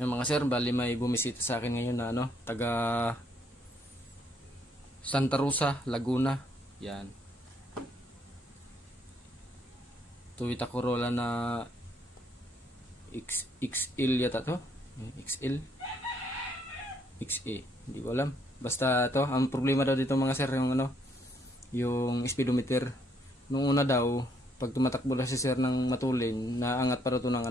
Yung mga sir, bali may bumisita sa akin ngayon na taga Santa Rosa, Laguna. Yan. Toyota Corolla na XL yata to. XL. XE. Hindi ko alam. Basta to, ang problema daw dito mga sir, yung speedometer. Nung una daw, pag tumatakbo na si sir ng matulin, naangat pa daw to ng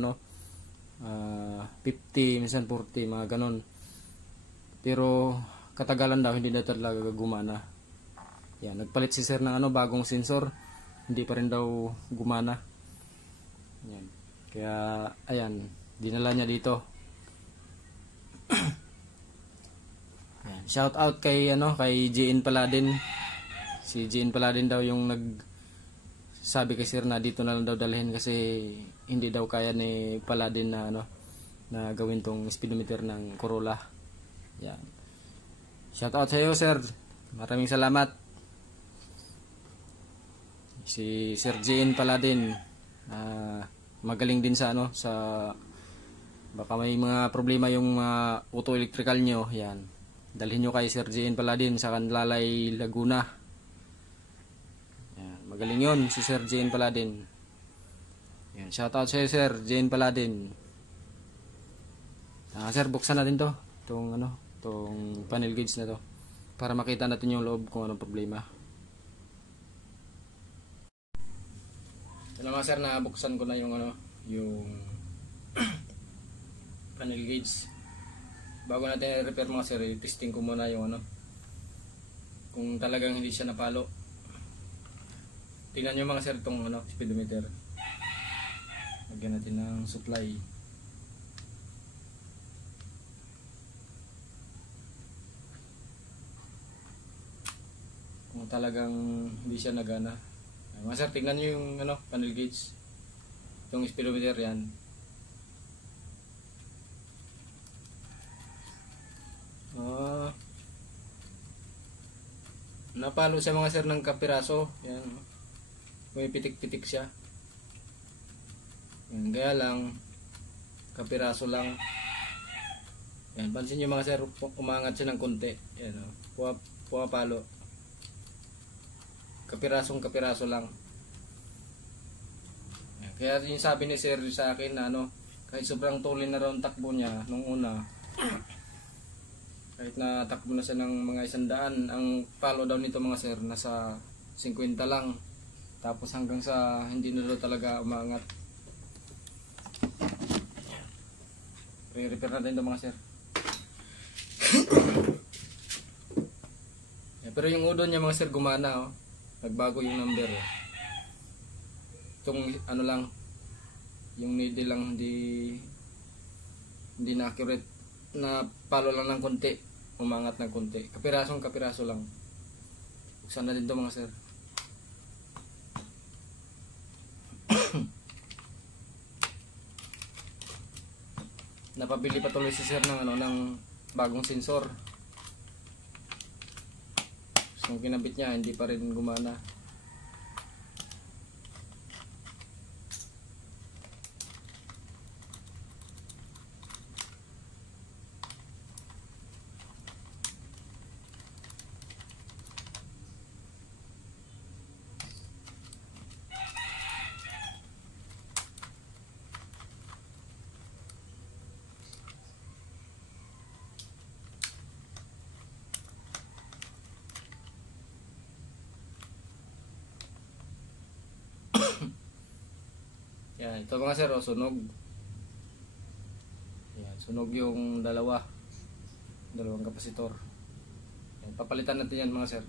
50, minsan 40, mga ganon. Pero katagalan daw hindi na talaga gumana. Yan, nagpalit si sir ng bagong sensor, hindi pa rin daw gumana. Yan. Kaya ayan, dinala niya dito. Yan. Shout out kay kay JN Paladin. Si JN Paladin daw yung sabi kay sir na dito na lang daw dalhin kasi hindi daw kaya ni Paladin na na gawin tong speedometer ng Corolla. Yan. Shout out sa iyo sir. Maraming salamat. Si Sir JN Paladin, magaling din sa sa baka may mga problema yung auto electrical nyo. Yan. Dalhin nyo kay Sir JN Paladin sa Canlalay, Laguna. Magaling yun si Sir JN Paladin. Yan, shoutout sa iyo Sir JN Paladin. Sir, buksan natin to. Itong panel gauge na to. Para makita natin yung loob kung anong problema. Ito naman sir, nabuksan ko na yung yung panel gauge. Bago natin i-repair mga sir, testing ko muna yung kung talagang hindi siya napalo. Tingnan nyo mga sir itong speedometer. Lagyan natin ng supply. Kung talagang hindi siya nagana. Mga sir, tingnan nyo yung panel gauge. Itong speedometer yan. Napalo siya mga sir ng kapiraso. Yan. May pitik-pitik siya. Yan, kaya lang kapiraso lang. Yan, pansin niyo mga sir, umangat siya ng konti. Yan, pumapalo. Kapiraso lang. Yan, kaya yung sabi ni sir sa akin na kahit sobrang tuloy na raw ang takbo niya nung una, kahit na takbo na siya ng mga 100, ang palo daw nito mga sir nasa 50 lang. Tapos hanggang sa hindi na daw talaga umangat. I-repair natin ito mga sir. Pero yung udo niya mga sir gumana. Nagbago yung number. Itong lang, yung needle lang hindi na accurate. Na palo lang ng konti. Umangat ng konti. Kapiraso lang. Buksan natin ito mga sir. Napabili pa tuloy si sir ng ng bagong sensor. So, yung kinabit niya hindi pa rin gumana. Yan, ito mga sir, sunog. Yan, sunog yung dalawang kapasitor. Yan, papalitan natin yan mga sir.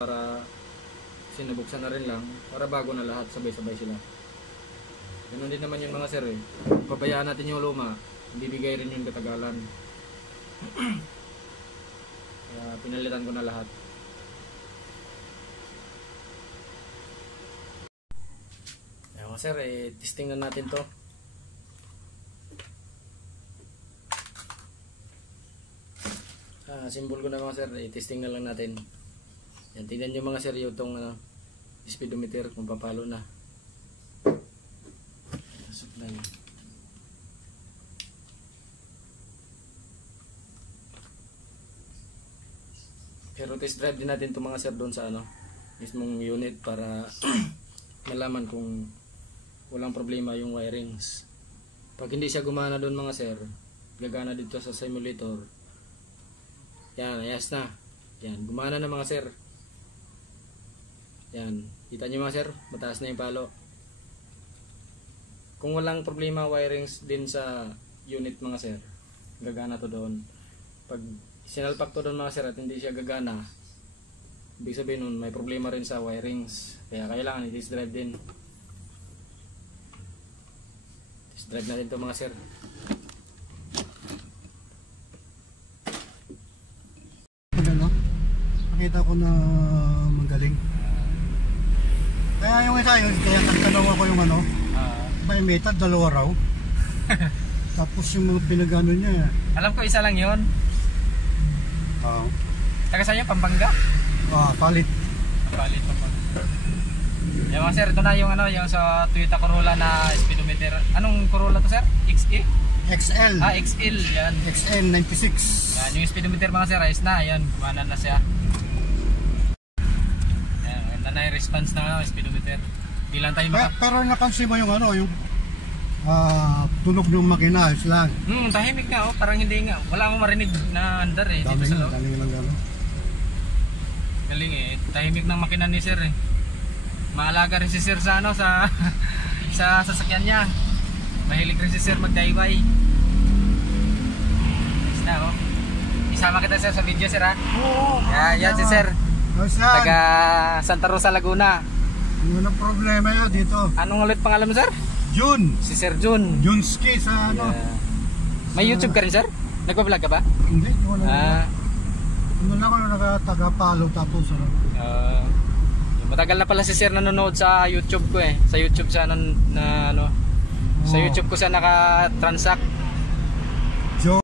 para sinubuksan na rin lang para bago na lahat, sabay-sabay sila. Ganun din naman yung mga sir eh. Pabayaan natin yung luma, bibigay rin yung katagalan. Kaya pinalitan ko na lahat. Ayan mga sir, testing na natin to. Symbol ko na mga sir, testing na lang natin. Yan, tingnan nyo mga sir yung itong speedometer kung papalo na. Supply. Pero test drive din natin itong mga sir doon sa mismong unit para malaman kung walang problema yung wirings. Pag hindi siya gumana doon mga sir, gagana dito sa simulator. Yan, ayos na. Yan, gumana na mga sir. Yan, kita nyo mga sir, mataas na yung palo. Kung walang problema wirings din sa unit mga sir, gagana to doon. Pag sinalpak to doon mga sir at hindi siya gagana, ibig sabihin nun may problema rin sa wirings. Kaya kailangan i-test drive din. Test drive natin to mga sir. Nakita ko na magaling. Kaya yung isa yun, kaya nagtanaw ako yung may method, 2 raw. Tapos yung mga pinagano niya. Alam ko isa lang yun. Taga saan yun? Pampanga? Palit. Palit, Pampanga. Yan mga sir, ito na yung yung sa Toyota Corolla na speedometer. Anong Corolla to sir? XE? XL. XL, yan. XL 96. Yan, yung speedometer mga sir, ayos na. Yan, gumana na siya. Na yung response na speedometer. Di lang tayo pero napansin mo yung yung tunog ng makina, ayos lang. Tahimik nga parang hindi nga. Wala akong marinig na andar dito sa loob. Galing lang gano'n. Galing tahimik ng makina ni sir Maalaga rin si sir sa sa sasakyan niya. Mahilig rin si sir magdayway. Ayos na Isama kita sir sa video sir Oo. Yan si sir. Taga Santa Rosa, Laguna. Yun ang problema yun dito. Anong ulit pangalan mo sir? Jun. Si Sir Jun. Junski sa May YouTube ka rin sir? Nagpa-vlog ka ba? Hindi. Wala ako nakataga-follow tapos. Matagal na pala si sir nanonood sa YouTube ko Sa YouTube siya sa YouTube ko siya naka-transact.